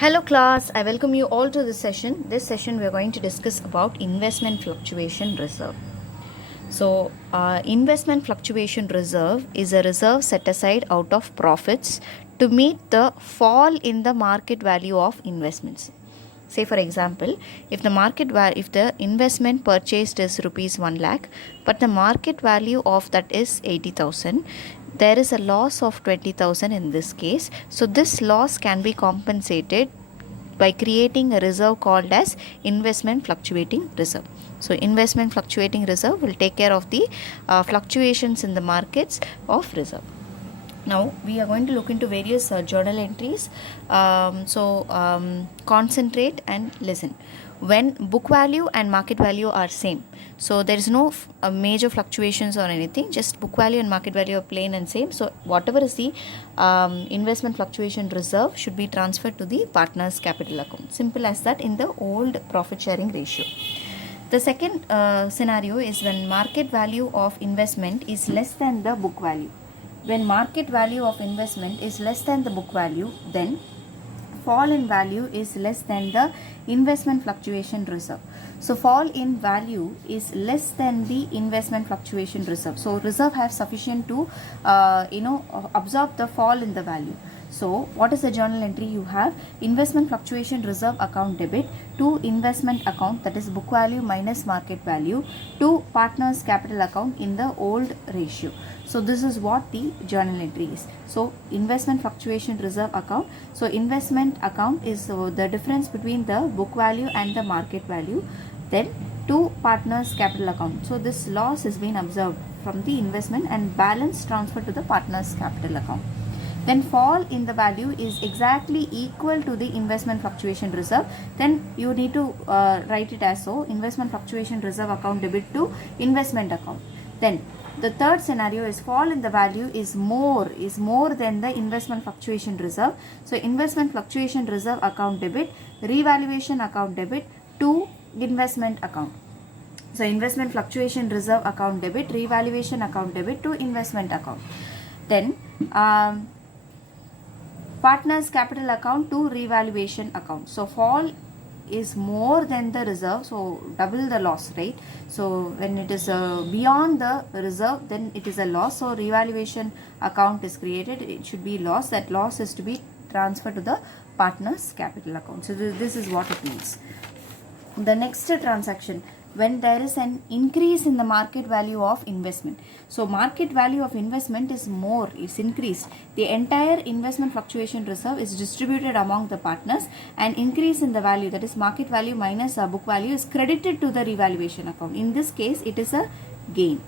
Hello class, I welcome you all to this session. This session we are going to discuss about investment fluctuation reserve. So, investment fluctuation reserve is a reserve set aside out of profits to meet the fall in the market value of investments. Say for example, if the investment purchased is rupees 1 lakh, but the market value of that is 80,000, there is a loss of 20,000 in this case. So this loss can be compensated by creating a reserve called as investment fluctuating reserve. So investment fluctuating reserve will take care of the fluctuations in the markets of reserve. Now we are going to look into various journal entries. Concentrate and listen. When book value and market value are same, so there is no major fluctuations or anything, just book value and market value are plain and same. So whatever is the investment fluctuation reserve should be transferred to the partner's capital account. Simple as that in the old profit sharing ratio. The second scenario is when market value of investment is less than the book value. When market value of investment is less than the book value, then fall in value is less than the investment fluctuation reserve. So fall in value is less than the investment fluctuation reserve. So reserve have sufficient to absorb the fall in the value. So what is the journal entry? You have investment fluctuation reserve account debit to investment account, that is book value minus market value, to partner's capital account in the old ratio. So this is what the journal entry is. So investment fluctuation reserve account. So investment account is the difference between the book value and the market value. Then to partner's capital account. So this loss has been observed from the investment and balance transferred to the partner's capital account. Then fall in the value is exactly equal to the investment fluctuation reserve. Then you need to write it as so: investment fluctuation reserve account debit to investment account. Then the third scenario is fall in the value is more than the investment fluctuation reserve. So investment fluctuation reserve account debit, revaluation account debit to investment account. So investment fluctuation reserve account debit, revaluation account debit to investment account. Then partner's capital account to revaluation account. So fall is more than the reserve, so double the loss, right? So when it is beyond the reserve, then it is a loss. So revaluation account is created, it should be loss. That loss is to be transferred to the partner's capital account. So this is what it means. The next transaction, when there is an increase in the market value of investment. So market value of investment is increased. The entire investment fluctuation reserve is distributed among the partners, and increase in the value, that is market value minus book value, is credited to the revaluation account. In this case, it is a gain.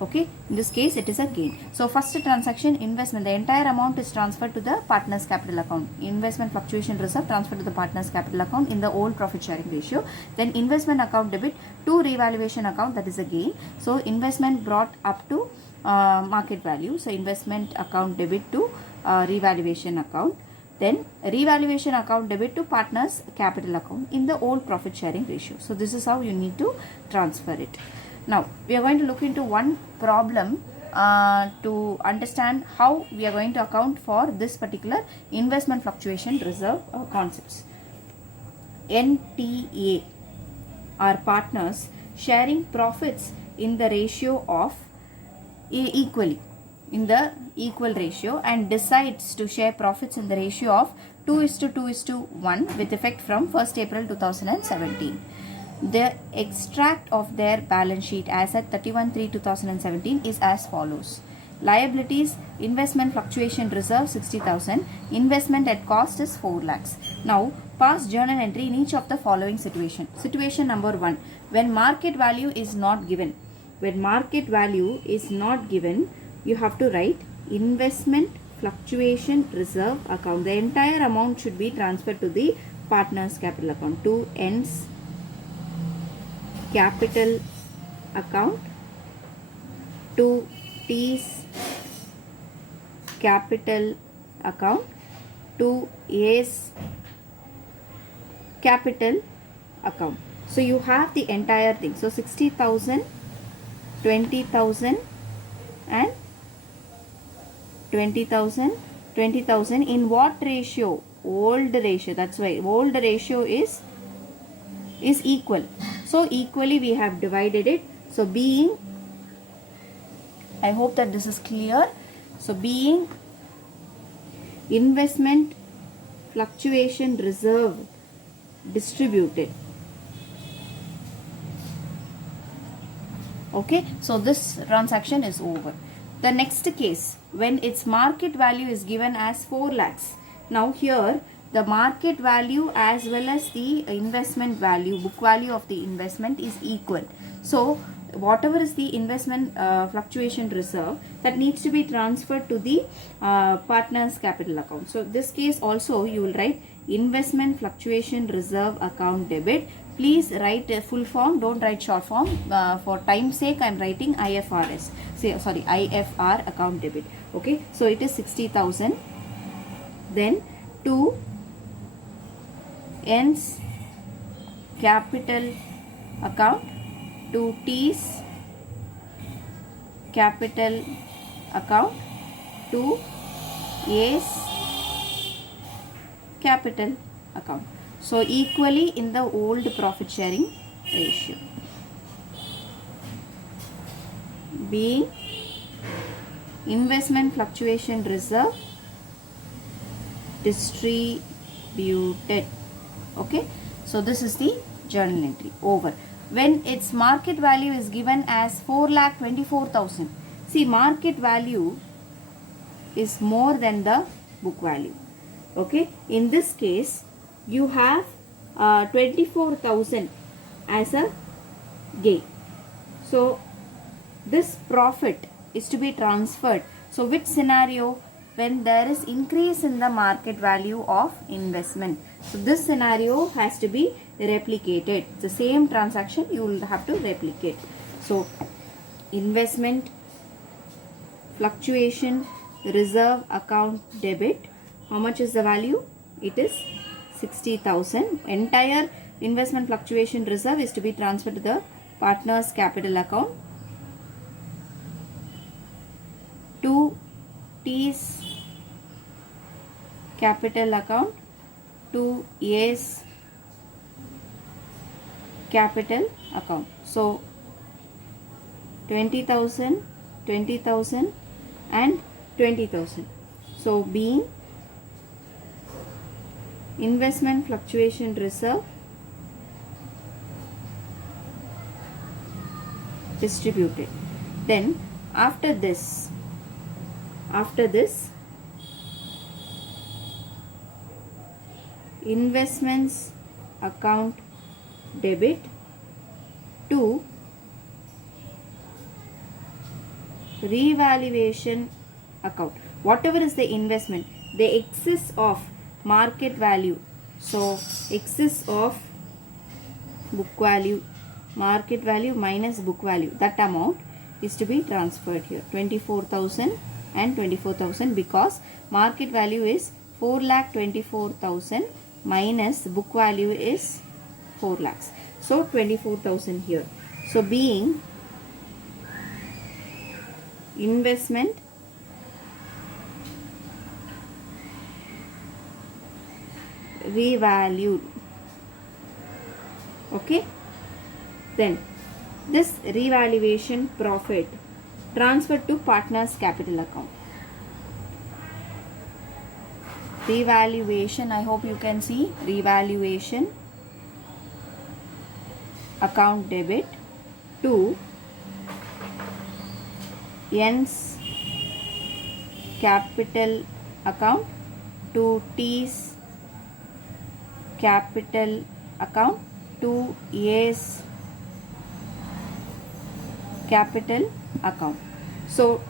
Okay, in this case it is a gain. So first transaction, investment, the entire amount is transferred to the partner's capital account. Investment fluctuation reserve transferred to the partner's capital account in the old profit sharing ratio. Then investment account debit to revaluation account, that is a gain. So investment brought up to market value. So investment account debit to revaluation account. Then revaluation account debit to partner's capital account in the old profit sharing ratio. So this is how you need to transfer it. Now, we are going to look into one problem to understand how we are going to account for this particular investment fluctuation reserve concepts. NTA are partners sharing profits in the ratio of equally, in the equal ratio, and decides to share profits in the ratio of 2:2:1 with effect from 1st April 2017. The extract of their balance sheet as at 31/3/2017 is as follows. Liabilities, investment fluctuation reserve 60,000, investment at cost is 4 lakhs. Now pass journal entry in each of the following situation. Situation number 1, when market value is not given. When market value is not given, you have to write investment fluctuation reserve account. The entire amount should be transferred to the partner's capital account, to N's capital account, to T's capital account, to A's capital account. So you have the entire thing. So 60,000, 20,000 and 20,000 in what ratio? old ratio. That's why old ratio is equal. So equally we have divided it. So being, I hope that this is clear. So being investment fluctuation reserve distributed. Okay, so this transaction is over. The next case, when its market value is given as 4 lakhs. Now here the market value as well as the investment value, book value of the investment is equal. So whatever is the investment fluctuation reserve, that needs to be transferred to the partner's capital account. So this case also you will write investment fluctuation reserve account debit. Please write a full form, don't write short form. For time's sake I am writing IFRS, sorry, IFR account debit. Okay, so it is 60,000. Then to N's capital account, to T's capital account, to A's capital account. So equally in the old profit sharing ratio. Being investment fluctuation reserve distributed. Okay, so this is the journal entry over. When its market value is given as 4,24,000. See, market value is more than the book value. Okay, in this case you have 24,000 as a gain. So this profit is to be transferred. So which scenario? When there is increase in the market value of investment. So this scenario has to be replicated. The same transaction you will have to replicate. So investment fluctuation reserve account debit. How much is the value? It is 60,000. Entire investment fluctuation reserve is to be transferred to the partner's capital account. To T's capital account, to A's capital account. So 20,000, 20,000 and 20,000. So being investment fluctuation reserve distributed. Then after this investments account debit to revaluation account. Whatever is the investment, the excess of market value. So excess of book value, market value minus book value, that amount is to be transferred here. 24,000 and 24,000, because market value is 4,24,000 minus book value is 4 lakhs. So 24,000 here. So being investment revalued. Okay, then this revaluation profit transferred to partner's capital account. Revaluation, I hope you can see, revaluation account debit to N's capital account, to T's capital account, to A's capital account. So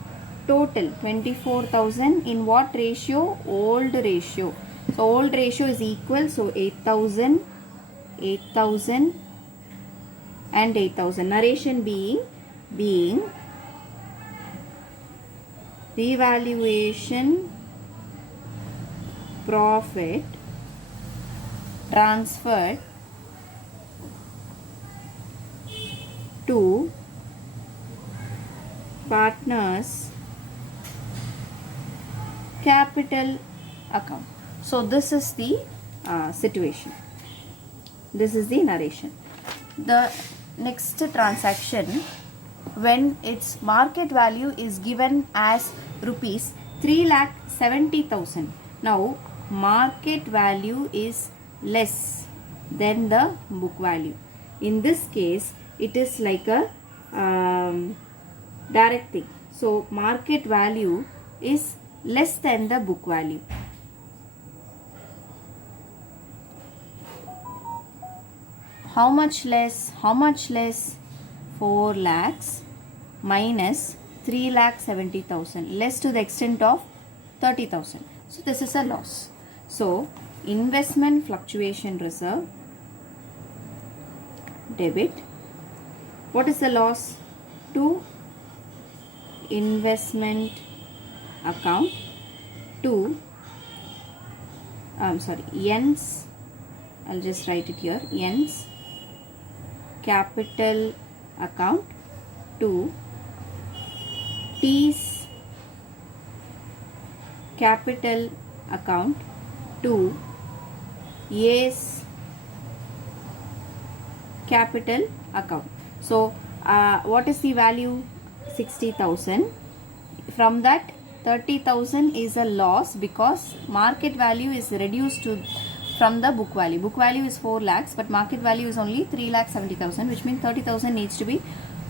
total 24,000 in what ratio? Old ratio. So old ratio is equal. So 8,000, 8,000 and 8,000. Narration being revaluation profit transferred to partner's capital account. So this is the situation. This is the narration. The next transaction, when its market value is given as rupees 3,70,000. Now market value is less than the book value. In this case, it is like a direct thing. So market value is less than the book value. How much less? How much less? 4 lakhs minus 3,70,000, less to the extent of 30,000. So this is a loss. So investment fluctuation reserve, debit. What is the loss? To investment account, to N's, I'll just write it here, N's capital account, to T's capital account, to A's capital account. So what is the value? 60,000. From that 30,000 is a loss because market value is reduced to from the book value. Book value is 4 lakhs but market value is only 3,70,000, which means 30,000 needs to be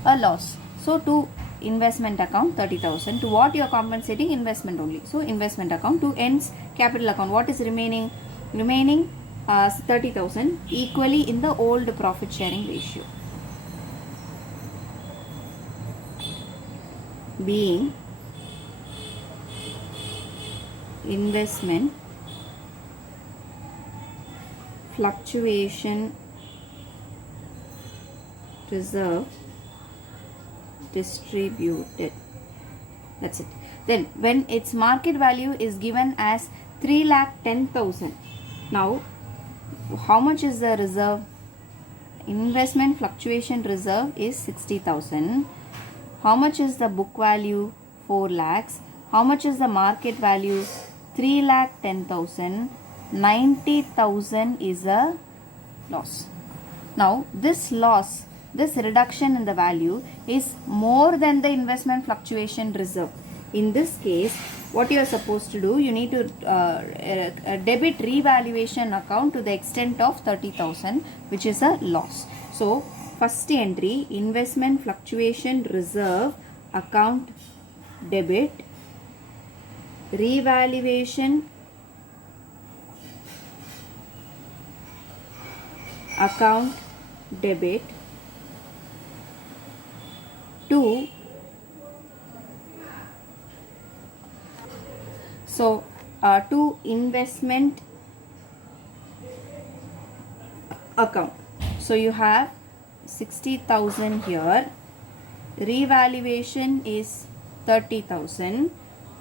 a loss. So to investment account 30,000, to what you are compensating? Investment only. So investment account, to N's capital account. What is remaining? Remaining 30,000 equally in the old profit sharing ratio. Being investment fluctuation reserve distributed. That's it. Then when its market value is given as 3,10,000. Now how much is the reserve? Investment fluctuation reserve is 60,000. How much is the book value? 4 lakhs. How much is the market value? 3,10,000. 90,000 is a loss. Now this loss, this reduction in the value is more than the investment fluctuation reserve. In this case, what you are supposed to do, you need to debit revaluation account to the extent of 30,000, which is a loss. So first entry, investment fluctuation reserve account debit, revaluation account debit, to to investment account. So you have 60,000 here, revaluation is 30,000,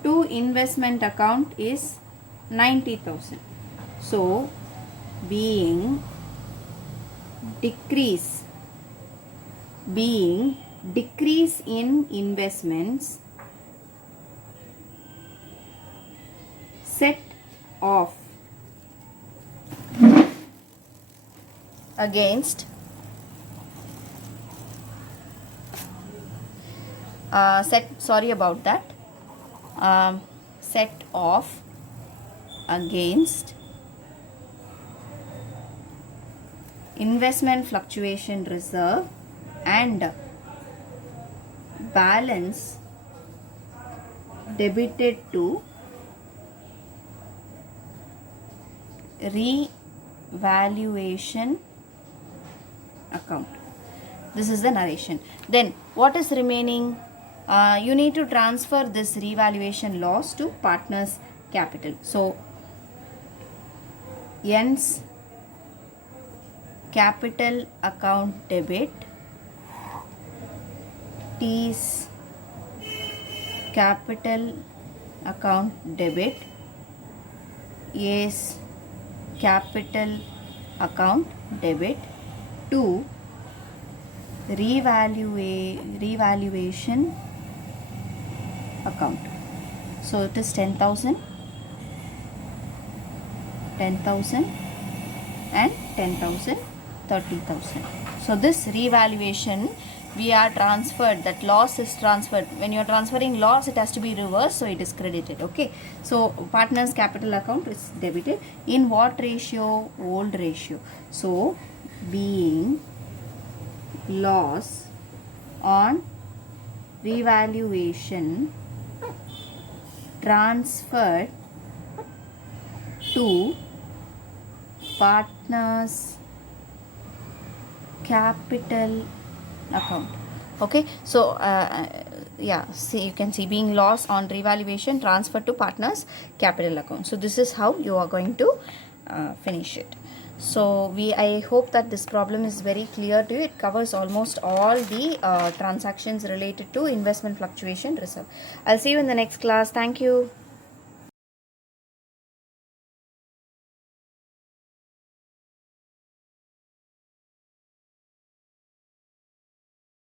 to investment account is 90,000. So being decrease in investments, set off against set off against investment fluctuation reserve and balance debited to revaluation account. This is the narration. Then what is remaining? You need to transfer this revaluation loss to partners capital. So N's capital account debit, T's capital account debit, A's capital account debit, to revaluation account. So it is 10,000 10,000 and 10,000, 30,000. So this revaluation we are transferred, that loss is transferred. When you are transferring loss, it has to be reversed, so it is credited. Okay, so partners capital account is debited. In what ratio? Old ratio. So being loss on revaluation transferred to partners capital account. Okay, so yeah, see, you can see being loss on revaluation transferred to partners capital account. So this is how you are going to finish it. So I hope that this problem is very clear to you. It covers almost all the transactions related to investment fluctuation reserve. I'll see you in the next class. Thank you.